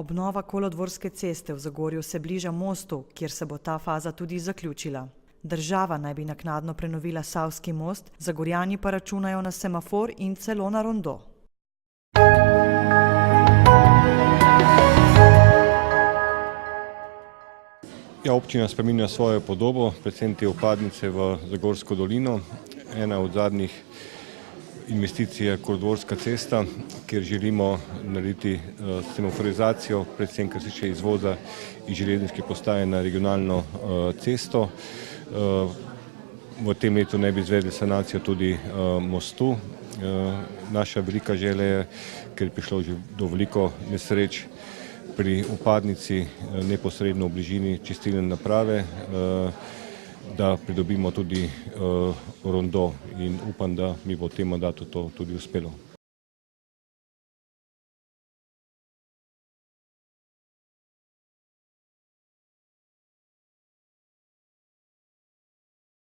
Obnova kolodvorske ceste v Zagorju se bliža mostu, kjer se bo ta faza tudi zaključila. Država naj bi naknadno prenovila Savski most, Zagorjani pa računajo na semafor in celo na rondo. Ja, občina spreminja svojo podobo, predvsem te vpadnice v Zagorsko dolino. Ena od zadnjih investicij je kolodvorska cesta, kjer želimo narediti semaforizacijo, predvsem kar se tiče izvoza iz železniške postaje na regionalno cesto. V tem letu ne bi izvedli sanacijo tudi mostu. Naša velika želja je, ker je prišlo že do veliko nesreč pri vpadnici neposredno v bližini čistilne naprave, da pridobimo tudi rondo in upam, da mi bo v tem mandatu to tudi uspelo.